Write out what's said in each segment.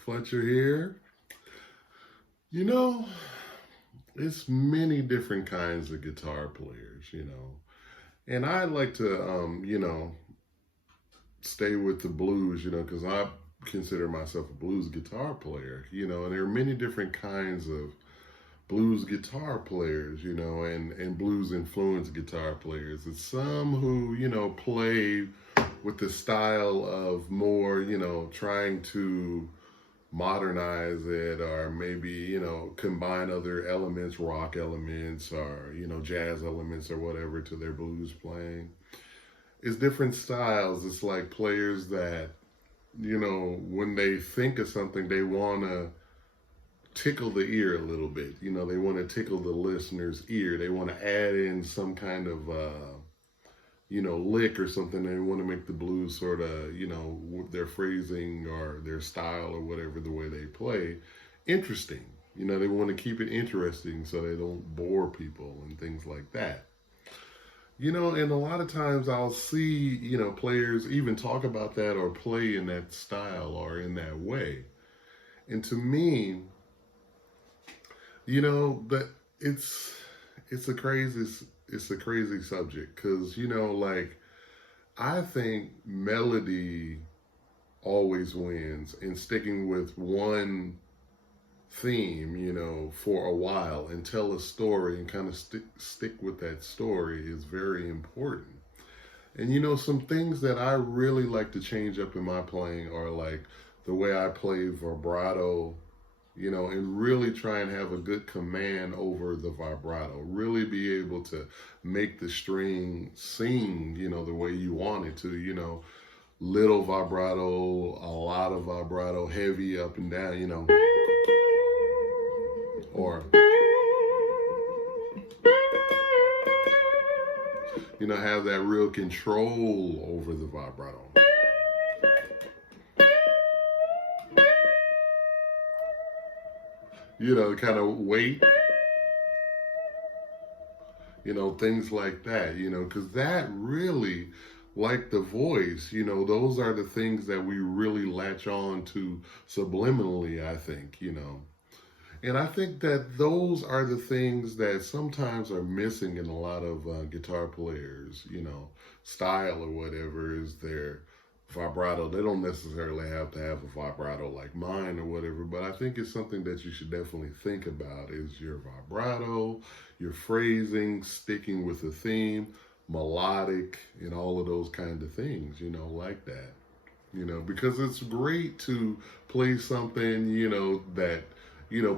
Kirk Fletcher here. You know, it's many different kinds of guitar players, and I like to, stay with the blues, because I consider myself a blues guitar player, and there are many different kinds of blues guitar players, and blues influenced guitar players. It's some who, play with the style of more, trying to modernize it, or maybe, combine other elements, rock elements, or, jazz elements or whatever to their blues playing. It's different styles. It's like players that, when they think of something, they want to tickle the ear a little bit. They want to tickle the listener's ear. They want to add in some kind of, lick or something. They want to make the blues sort of, their phrasing or their style or whatever, the way they play, interesting. They want to keep it interesting so they don't bore people and things like that. And a lot of times I'll see, players even talk about that or play in that style or in that way. And to me, that it's a crazy subject, because, I think melody always wins, and sticking with one theme, for a while and tell a story and kind of stick with that story is very important. And, some things that I really like to change up in my playing are like the way I play vibrato, and really try and have a good command over the vibrato. Really be able to make the string sing, the way you want it to, little vibrato, a lot of vibrato, heavy up and down, or, have that real control over the vibrato. Kind of weight, things like that, because that really, like the voice, those are the things that we really latch on to subliminally, I think, And I think that those are the things that sometimes are missing in a lot of guitar players, style or whatever is their vibrato. They don't necessarily have to have a vibrato like mine or whatever, but I think it's something that you should definitely think about is your vibrato, your phrasing, sticking with a theme, melodic, and all of those kind of things, like that. Because it's great to play something, that,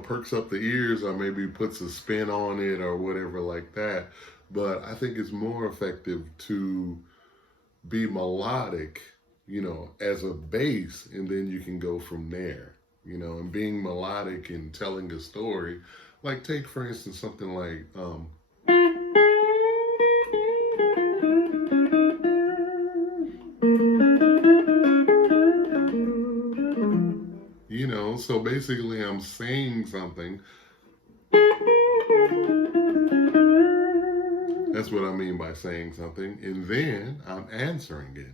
perks up the ears or maybe puts a spin on it or whatever like that. But I think it's more effective to be melodic, as a base, and then you can go from there, and being melodic and telling a story. Like, take, for instance, something like, so basically I'm saying something. That's what I mean by saying something. And then I'm answering it.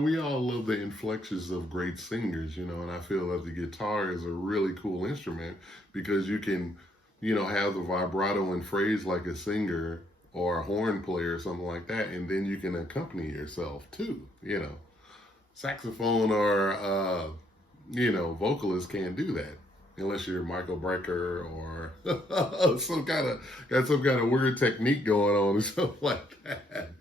We all love the inflections of great singers, and I feel that the guitar is a really cool instrument because you can, have the vibrato and phrase like a singer or a horn player or something like that, and then you can accompany yourself too, Saxophone or, vocalist can't do that unless you're Michael Brecker or got some kind of weird technique going on or something like that.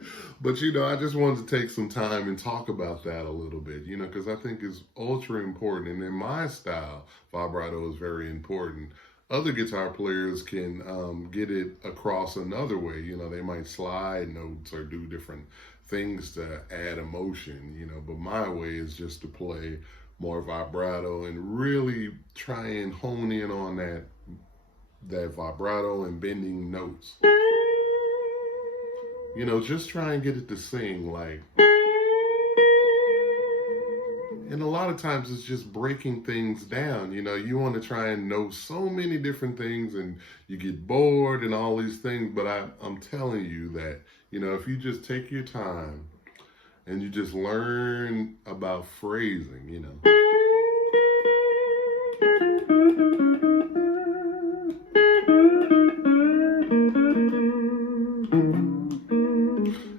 But, I just wanted to take some time and talk about that a little bit, because I think it's ultra important. And in my style, vibrato is very important. Other guitar players can get it across another way. They might slide notes or do different things to add emotion, but my way is just to play more vibrato and really try and hone in on that vibrato and bending notes. Just try and get it to sing like, And a lot of times it's just breaking things down. You know, you want to try and know so many different things and you get bored and all these things. But I'm telling you that, you know, if you just take your time and you just learn about phrasing, you know.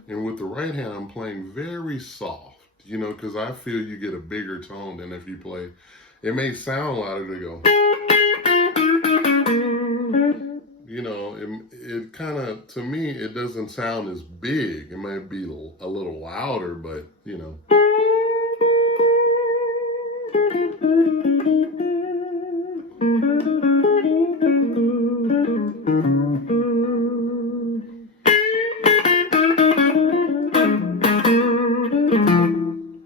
And with the right hand, I'm playing very soft, you know, because I feel you get a bigger tone than if you play. It may sound louder to go. You know, it kind of, to me, it doesn't sound as big. It might be a little louder, but, you know.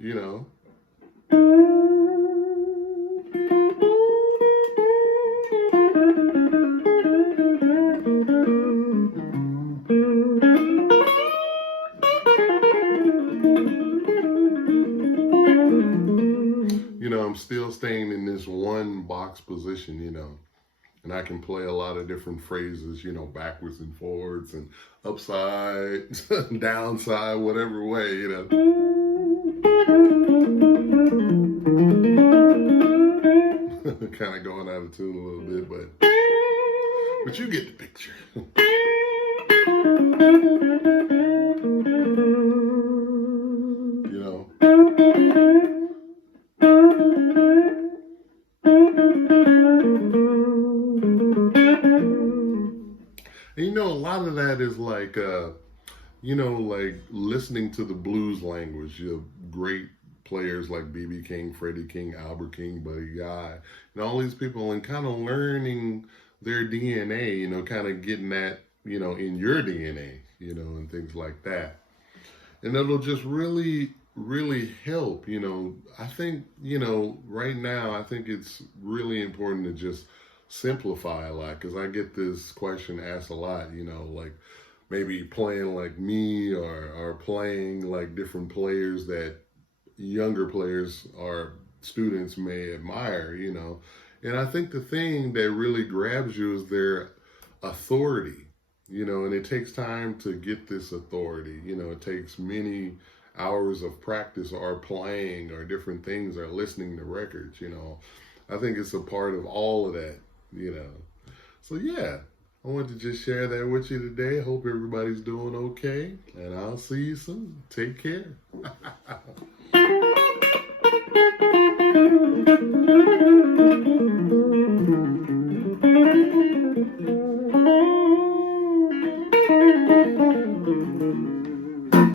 You know. You know, I'm still staying in this one box position, you know, and I can play a lot of different phrases, you know, backwards and forwards and upside, downside, whatever way, you know. Kind of going out of tune a little bit, but you get the picture. You know. And you know, a lot of that is like, you know, like listening to the blues language. You have great players like B.B. King, Freddie King, Albert King, Buddy Guy, and all these people, and kind of learning their DNA, you know, kind of getting that, you know, in your DNA, you know, and things like that. And it'll just really, really help, you know. I think, you know, right now, I think it's really important to just simplify a lot, because I get this question asked a lot, you know, like maybe playing like me or playing like different players that younger players or students may admire, you know. And I think the thing that really grabs you is their authority, you know, and it takes time to get this authority. You know, it takes many hours of practice or playing or different things or listening to records, you know. I think it's a part of all of that, you know. So yeah, I wanted to just share that with you today. Hope everybody's doing okay, and I'll see you soon. Take care.